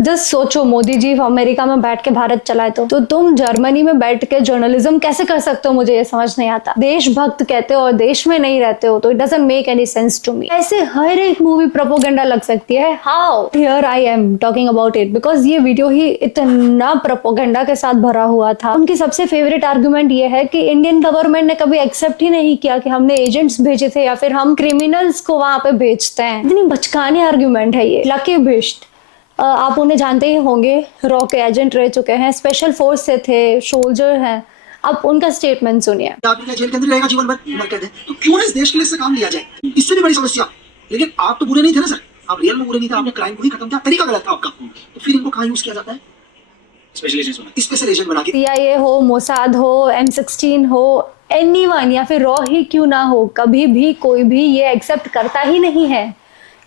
Just सोचो, Modi ji America में बैठ के भारत चलाए तो तुम जर्मनी में बैठ के जर्नलिज्म कैसे कर सकते हो? मुझे ये समझ नहीं आता। देशभक्त कहते हो और देश में नहीं रहते हो, तो it doesn't make any sense to me. ऐसे हर एक मूवी प्रोपोगेंडा लग सकती है। How? Here I am talking about it because ये वीडियो ही इतना प्रोपोगेंडा के साथ भरा हुआ था। उनकी सबसे फेवरेट आर्गुमेंट ये है कि इंडियन गवर्नमेंट ने कभी एक्सेप्ट ही नहीं किया कि हमने एजेंट्स भेजे थे या फिर हम क्रिमिनल्स को वहां पे भेजते हैं। इतनी बचकानी आर्गुमेंट है ये। लकी बिस्ट, आप उन्हें जानते ही होंगे, रॉ के एजेंट रह चुके हैं, स्पेशल फोर्स से थे, सोल्जर हैं। अब उनका स्टेटमेंट सुनिए। आपने जेल के अंदर रहेगा जीवन भर, उम्र कहते हैं, तो क्यों ना इस देश के लिए इससे काम लिया जाए? इससे भी बड़ी समस्या। लेकिन आप तो बुरे नहीं थे ना सर, आप रियल में बुरे नहीं थे, आपने क्राइम को ही खत्म किया, तरीका गलत था आपका, तो फिर इनको कहाँ यूज किया जाता है? स्पेशल एजेंट बना के। CIA हो, मोसाद हो, M16 हो, एनीवन या फिर रॉ ही क्यों ना हो, कभी भी कोई भी ये एक्सेप्ट करता ही नहीं है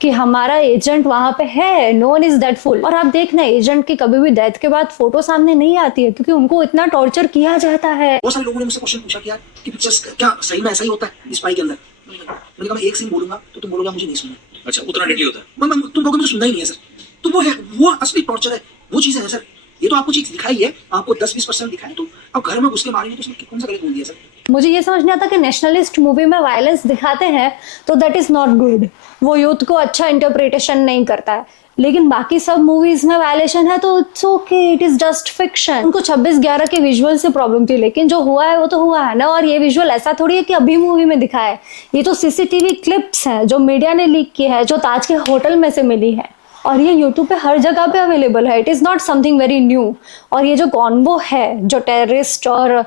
कि हमारा एजेंट वहां पे है। No one is that fool. और आप देखना, एजेंट की कभी भी डेथ के बाद फोटो सामने नहीं आती है क्योंकि उनको इतना टॉर्चर किया जाता है। बहुत सारे लोगों ने मुझसे क्वेश्चन पूछा कि यार कि पिक्चर्स क्या सही में ऐसा ही होता है स्पाई के अंदर? मैंने कहा मैं एक सीन बोलूंगा तो तुम बोलोगे मुझे नहीं सुनना। अच्छा, उतना डेडली होता है? तुम लोगों ने सुनना ही नहीं है सर। तो वो है, वो असली टॉर्चर है, वो चीजें है सर। ये तो आपको चीज दिखाई है, आपको 10-20% दिखाई, तो अब घर में घुस के मारेंगे तो उसमें कौन सा गलत बोल दिया सर? मुझे ये समझ नहीं आता कि नेशनलिस्ट मूवी में वायलेंस दिखाते हैं तो दैट इज नॉट गुड, वो यूथ को अच्छा इंटरप्रिटेशन नहीं करता है। लेकिन बाकी सब मूवीज में वायलेशन है तो it's okay, it is just fiction. उनको 26/11 के विजुअल से प्रॉब्लम थी, लेकिन जो हुआ है वो तो हुआ है ना। और ये विजुअल ऐसा थोड़ी है कि अभी मूवी में दिखा है, ये तो CCTV क्लिप्स हैं जो मीडिया ने लीक की है, जो ताज के होटल में से मिली है, और ये यूट्यूब पे हर जगह पे अवेलेबल है। It is not something very new. और ये जो कॉन्वो है, जो टेररिस्ट और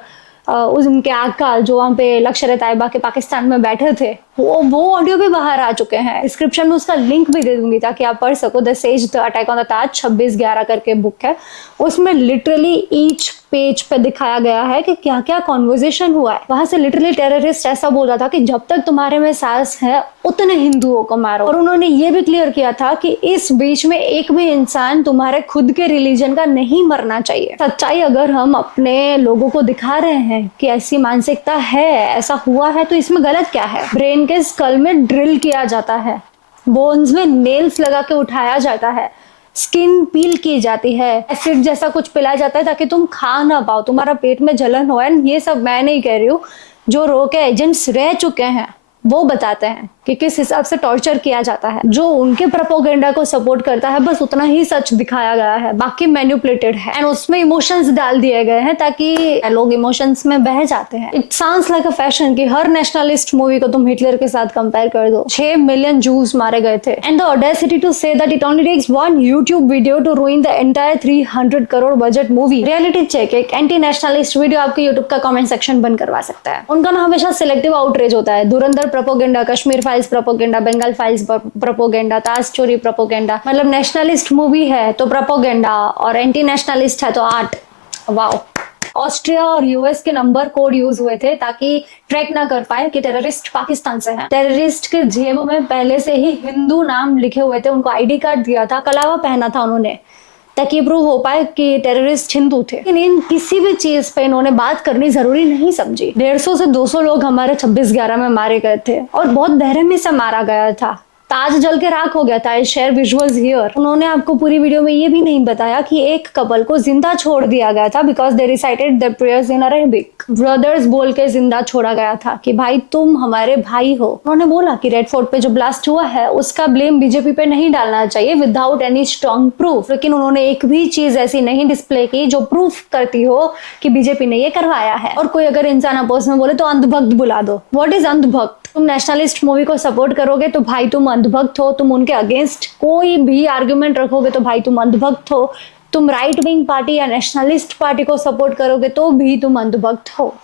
उनके आका जो वहाँ पे लश्कर-ए-तैयबा के पाकिस्तान में बैठे थे, वो ऑडियो भी बाहर आ चुके हैं। डिस्क्रिप्शन में उसका लिंक भी दे दूंगी ताकि आप पढ़ सको। The siege the attack on the Taj 26/11 करके बुक है, उसमें लिटरली ईच पेज पे दिखाया गया है कि क्या क्या कॉन्वर्जेशन हुआ है। वहां से लिटरली टेररिस्ट ऐसा बोला था कि जब तक तुम्हारे में सांस है उतने हिंदुओं को मारो। और उन्होंने ये भी क्लियर किया था कि इस बीच में एक भी इंसान तुम्हारे खुद के रिलीजन का नहीं मरना चाहिए। सच्चाई अगर हम अपने लोगों को दिखा रहे हैं कि ऐसी मानसिकता है, ऐसा हुआ है, तो इसमें गलत क्या है? ब्रेन के स्कल में ड्रिल किया जाता है, बोन्स में नेल्स लगा के उठाया जाता है, स्किन पील की जाती है, एसिड जैसा कुछ पिलाया जाता है ताकि तुम खा ना पाओ, तुम्हारा पेट में जलन हो। एंड ये सब मैं नहीं कह रही हूँ, जो रो के एजेंट्स रह चुके हैं वो बताते हैं कि किस हिसाब से टॉर्चर किया जाता है। जो उनके प्रोपोगेंडा को सपोर्ट करता है बस उतना ही सच दिखाया गया है, बाकी मैनिपुलेटेड है। एंड उसमें इमोशंस डाल दिए गए हैं ताकि लोग इमोशंस में बह जाते हैं। It sounds like a fashion कि हर नेशनलिस्ट मूवी को तुम हिटलर के साथ कंपेयर कर दो। 6 मिलियन जूस मारे गए थे। And the audacity to say that it only takes one YouTube video to ruin the entire 300 crore budget movie. Reality check, एक एंटी नेशनलिस्ट वीडियो आपके यूट्यूब का कमेंट सेक्शन बंद करवा सकता है। उनका ना हमेशा सिलेक्टिव आउटरीच होता है। Dhurandhar propaganda, Kashmir files propaganda, Bengal files propaganda, ताज चोरी प्रोपोगेंडा। मतलब नेशनलिस्ट मूवी है तो प्रोपोगेंडा और एंटी नेशनलिस्ट है तो आर्ट। वाओ। ऑस्ट्रिया और US के नंबर कोड यूज हुए थे ताकि ट्रैक ना कर पाए कि टेररिस्ट पाकिस्तान से हैं। टेररिस्ट के जेब में पहले से ही हिंदू नाम लिखे हुए थे, उनको ID कार्ड दिया था, कलावा पहना था उन्होंने ताकि प्रूव हो पाए कि टेररिस्ट हिंदू थे। लेकिन इन किसी भी चीज पे इन्होंने बात करनी जरूरी नहीं समझी। 150 से 200 लोग हमारे 26/11 में मारे गए थे और बहुत बेरहमी से मारा गया था। ताज जल के राख हो गया था। I share visuals here. उन्होंने आपको पूरी वीडियो में ये भी नहीं बताया कि एक कपल को जिंदा छोड़ दिया गया था because they recited their prayers in Arabic. Brothers बोल के जिंदा छोड़ा गया था कि भाई तुम हमारे भाई हो। उन्होंने बोला कि रेड फोर्ट पे जो ब्लास्ट हुआ है उसका ब्लेम बीजेपी पे नहीं डालना चाहिए विदाउट एनी स्ट्रॉन्ग प्रूफ। लेकिन उन्होंने एक भी चीज ऐसी नहीं डिस्प्ले की जो प्रूफ करती हो कि बीजेपी ने ये करवाया है। और कोई अगर इंसान अपोज में बोले तो अंधभक्त बुला दो। व्हाट इज अंधभक्त? तुम नेशनलिस्ट मूवी को सपोर्ट करोगे तो भाई तुम अंधभक्त हो। तुम उनके अगेंस्ट कोई भी आर्गुमेंट रखोगे तो भाई तुम अंधभक्त हो। तुम राइट विंग पार्टी या नेशनलिस्ट पार्टी को सपोर्ट करोगे तो भी तुम अंधभक्त हो।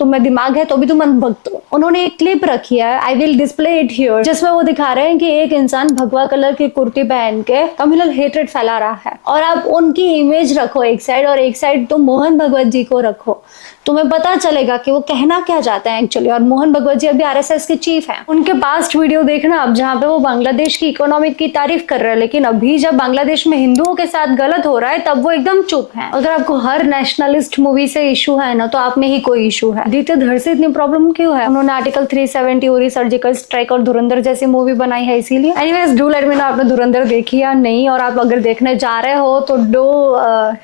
तुम्हें दिमाग है तो भी तुम अंधभक्त हो। उन्होंने एक क्लिप रखी है, I will display it here, जिसमें वो दिखा रहे हैं कि एक इंसान भगवा कलर की कुर्ती पहन के कम्युनल हेट्रेड फैला रहा है और आप उनकी इमेज रखो एक साइड और एक साइड तुम मोहन भगवत जी को रखो। तुम्हें पता चलेगा कि वो कहना क्या चाहते हैं एक्चुअली। और मोहन भगवत जी अभी आरएसएस के चीफ हैं। उनके पास्ट वीडियो देखना अब, जहाँ पे वो बांग्लादेश की इकोनॉमिक की तारीफ कर रहे हैं, लेकिन अभी जब बांग्लादेश में हिंदुओं के साथ गलत हो रहा है तब वो एकदम चुप हैं। अगर आपको हर नेशनलिस्ट मूवी से इशू है ना, तो आप में ही कोई इशू है। आदित्य धर से इतनी प्रॉब्लम क्यों है? उन्होंने आर्टिकल 370, उरी सर्जिकल स्ट्राइक और धुरंधर जैसी मूवी बनाई है इसीलिए। Anyways do let me know आपने धुरंधर देखी या नहीं, और आप अगर देखने जा रहे हो तो do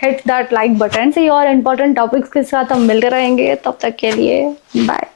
hit that like button. से और इंपॉर्टेंट टॉपिक्स के साथ हम मिलते रहेंगे, तब तक के लिए बाय।